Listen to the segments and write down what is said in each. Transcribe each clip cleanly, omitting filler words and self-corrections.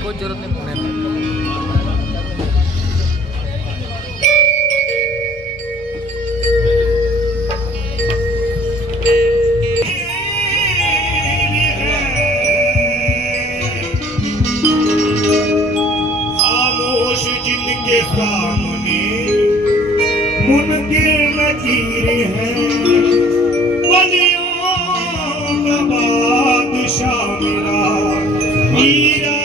कोई जरूरत नहीं पुणे में। खामोश जिनके सामने मुनके लकीर है, वलियों का बादशाह मेरा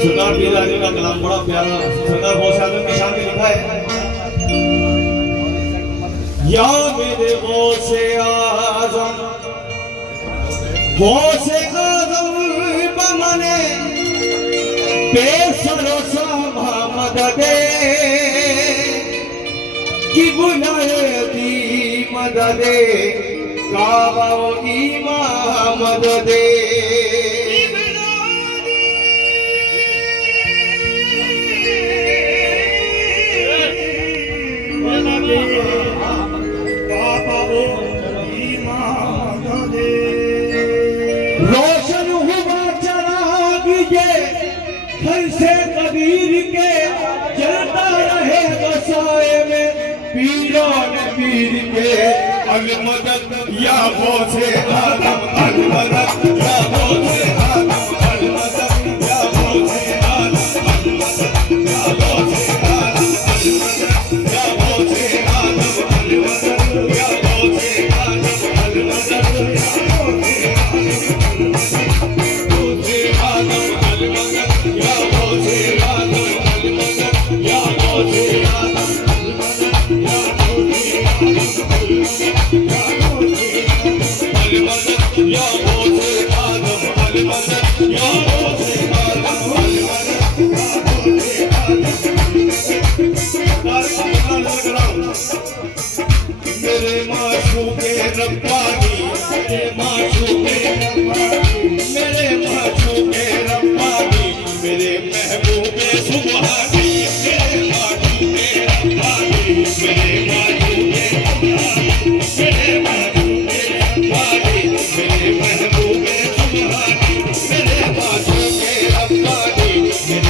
सरदार पीर जी का कलाम बड़ा प्यारा सरदार गौसे आजम के शान में लिखा है, या मेरे गौसे आजम बमने बेसरो सामा मददे कि बुलाए दी मददे काबा ईमा मददे रोशन हुआ चराग ये घर से कबीर के, जलता रहे बसाए में पीरों ने पीर के। अलमदद या गौसे आदम, अलमदद या गौसे आदम, अलमदद या गौसे आदम, अलमदद या गौसे आदम, अलमदद या गौसे आदम, अलमदद या गौसे आदम, अलमदद या मेरे माशूक़े रब्बानी, मेरे माशूक़े रब्बानी, मेरे माशूक़े रब्बानी, मेरे महबूबे सुब्हानी, मेरे माशूक़े रब्बानी, मेरे माशूक़े रब्बानी, मेरे माशूक़े रब्बानी, मेरे महबूबे सुब्हानी, मेरे माशूक़े रब्बानी,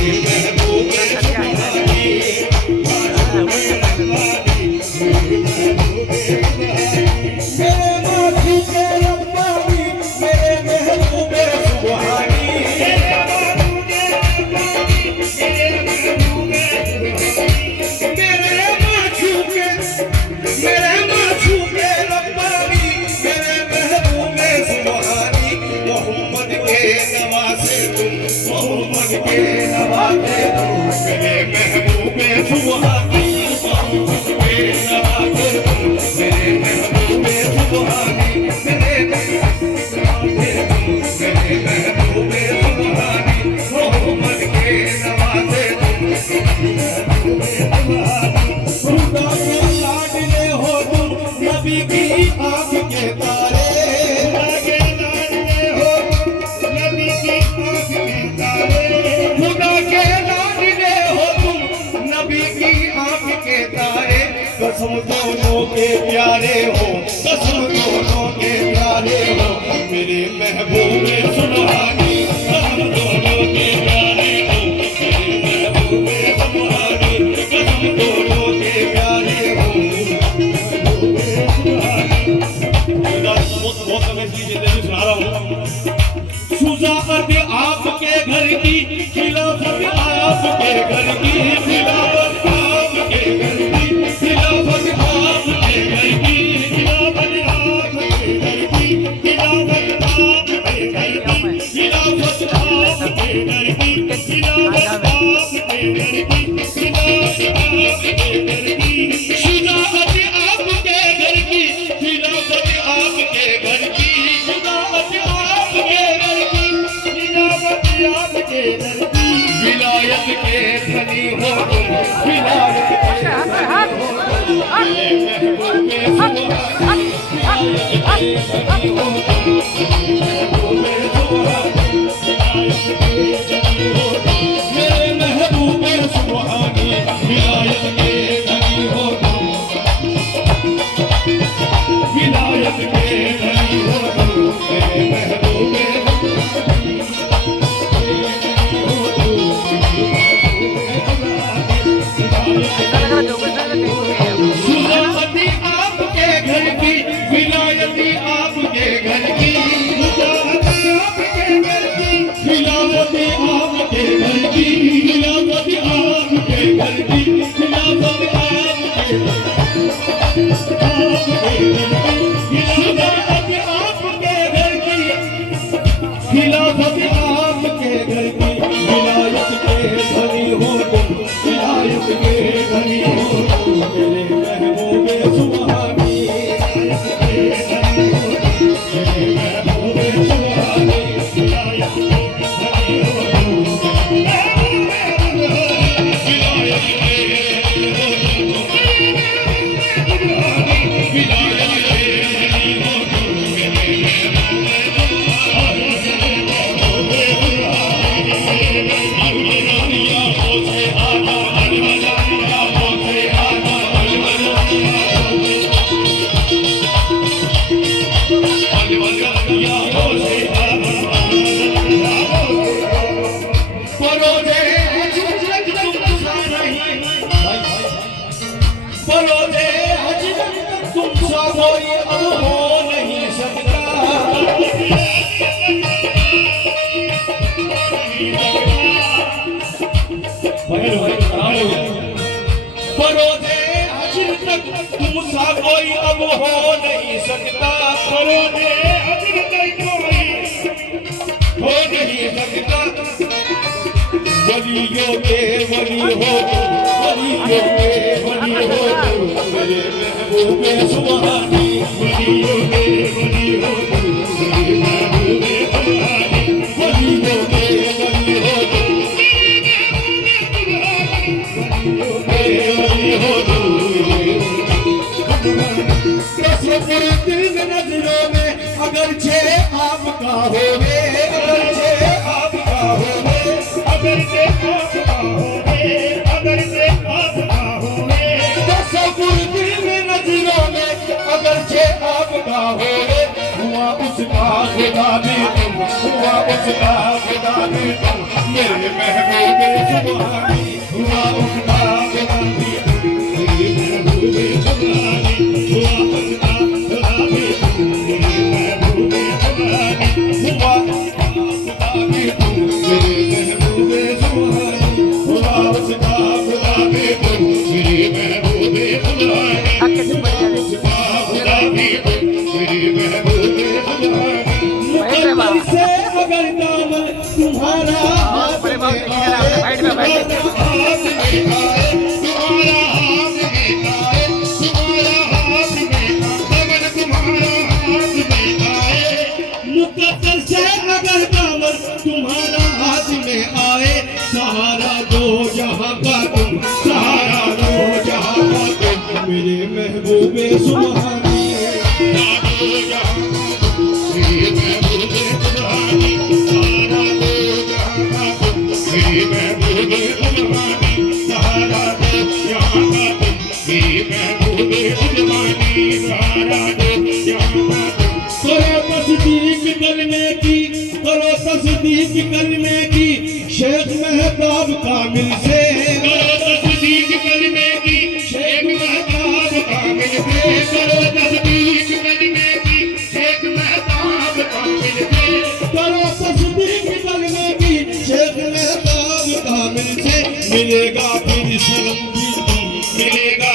मेरे महबूबे सुब्हानी, कसम दोनों के प्यारे हो, कसम दोनों के प्यारे हो, मेरे महबूबे सुब्हानी, कसम दोनों के प्यारे हो, मेरे महबूबे सुब्हानी, कसम दोनों के प्यारे हो, महबूबे सुब्हानी। बहुत समय इसलिए जिंदगी सुना रहा हूँ। शुजाअत आपके घर की, खिलाफत आपके घर की, खिलाफत आपके घर की, खिलाफत आपके घर की, खिलाफत आपके घर की, खिलाफत आपके घर की, खिलाफत आपके घर की, खिलाफत आपके घर की, खिलाफत आपके घर की, शुजाअत आपके घर की, खिलाफत आपके घर की, शुजाअत आपके घर की, खिलाफत आपके घर की, विलायत के धनी हो तुम, विलायत के धनी हो तुम, मेरे महबूबे सुब्हानी। धनी हो तुम, महबूबे सुभानी, मेरे महबूबे सुभानी, विलायत के धनी हो तुम, विलायत के धनी हो तुम, मेरे महबूबे ऐसा लग रहा जो कुछ है कहीं हो गया। सुजामती आपके घर की, विलायती आपके घर की, सुजामती आपके घर की, विलायती आपके घर की, विलायती आपके घर की, विलायती आपके घर की, विलायती आपके घर की, खिलाफत आपके घर की, विलायत के धनी हो तुम, विलायत के धनी हो तुम, मेरे महबूबे सुभानी, विलायत के धनी हो तुम, मेरे महबूबे सुभानी, विलायत के धनी हो तुम, विलायत के परोजे अजनब तुम सा कोई अब हो नहीं सकता, परोजे अजनब तुम सा कोई अब हो नहीं सकता, परोजे अजनब कोई हो नहीं सकता, वलियों के वली हो तुम, वलियों के वली हो तुम, मेरे महबूबे सुभानी, वलियों के वली हो तुम, मेरे महबूबे सुभानी, वलियों के वली हो तुम, वलियों के वली हो तुम, तस्वीर दिल नजरों में अगरचे आपका होवे, अगरचे आपका होवे, अगरचे आपका होवे, अगरचे आपका होवे, तस्वीर दिल नजरों में अगरचे आपका होवे, हुआ उसका खुदा भी तुम, हुआ उसका खुदा भी तुम, मेरे महबूबे सुभानी, हुआ उसका खुदा भी तुम, मेरे महबूबे सुभानी, हुआ उसका खुदा भी तुम, मेरे महबूबे सुभानी, हुआ उसका खुदा भी तुम, मेरे महबूबे सुभानी, हुआ उसका खुदा भी तुम, मेरे महबूबे सुभानी, अब कैसे बढ़ जाए। उसका खुदा भी तुम, मेरे महबूबे सुभानी, मुकद्दर से अगर दामन तुम्हारा हाथ बड़े बाबू में देखिए जरा, अपने साइड में बैठे। हाथ में आए, तुम्हारा हाथ में आए, तुम्हारा हाथ में आए, दमन तुम्हारा हाथ में आए, मुकद्दर से अगर दामन तुम्हारा हाथ में आए, सहारा दो जहां का तुम, सहारा दो जहां का तुम, मेरे महबूबे सुभानी, सहारा दो जहां का तुम, मेरे महबूबे सुभानी, सहारा दो जहां का तुम, मेरे महबूबे सुभानी, सहारा दो जहां का तुम, मेरे महबूबे सुभानी, सहारा दो जहां का तुम, करो तस्दीक कलमे की, करो तस्दीक कलमे की, शेख महताब कामिल से, करो तस्दीक कलमे की, शेख महताब कामिल से, करो तस्दीक कलमे की, शेख महताब कामिल से, करो तस्दीक कलमे की, शेख महताब कामिल से, मिलेगा फिर शर्म भी तुम, मिलेगा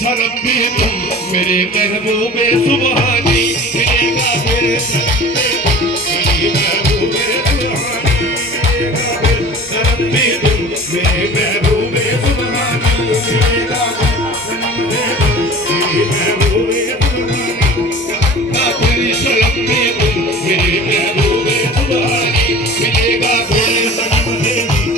शर्म भी तुम, मेरे महबूबे सुभानी, मिलेगा फिर शर्म भी तुम, मेरे महबूबे सुभानी, मिलेगा फिर शर्म भी तुम, मेरे महबूबे सुभानी, मिलेगा फिर शर्म भी तुम, मेरे महबूबे सुभानी, मिलेगा फिर शर्म भी तुम, मेरे महबूबे सुभानी, मिलेगा फिर शर्म भी तुम,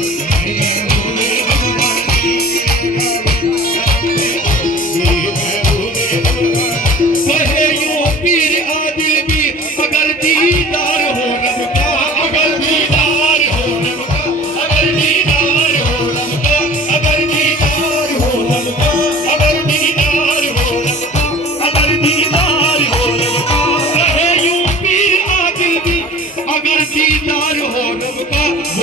मेरे महबूबे सुभानी, पहले यूं पीर आदि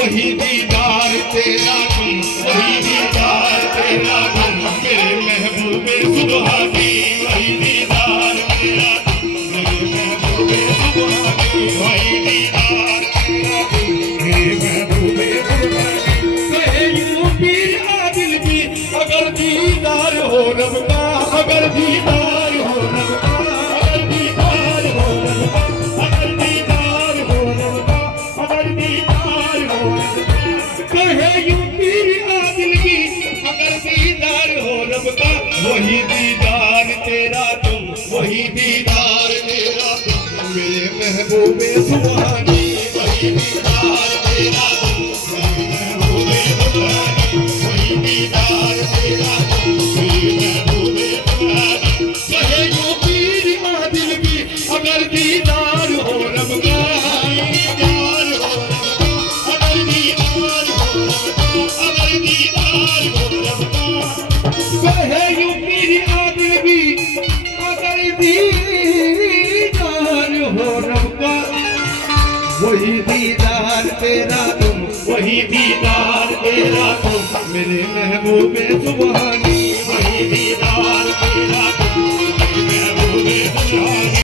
वही दीदार तेरा तुम, वही दीदार तेरा तुम, मेरे महबूबे सुबहानी, वही दीदार तेरा तुम, मेरे महबूबे सुबहानी, वही दीदार तेरा तुम, मेरे महबूबे सुबहानी। कहे यूं पीर आदिल भी अगर दीदार हो रब का, अगर दीदार हो रब का, अगर दीदार हो रब का, अगर दीदार हो रब का, अगर दीदार हो रब का। कहे यूं पीर आदिल की अगर दीदार हो रब का, वही दीदार तेरा तुम, वही दीदार तेरा तुम, मेरे महबूबे सुबहानी, वही दीदार तेरा तुम, मेरे महबूबे सुबहानी, वही दीदार तेरा तुम, मेरे महबूबे सुबहानी। कहे यूं पीर आदिल भी अगर दीदार हो रब का, दीदार हो रब का, अगर दीदार हो रब का, अगर दीदार हो रब का। कहे यूं पीर आदिल भी अगर दीदार हो रब का, वही दीदार तेरा तुम, वही दीदार तेरा तुम, मेरे महबूबे सुबहानी, वही दीदार तेरा तुम,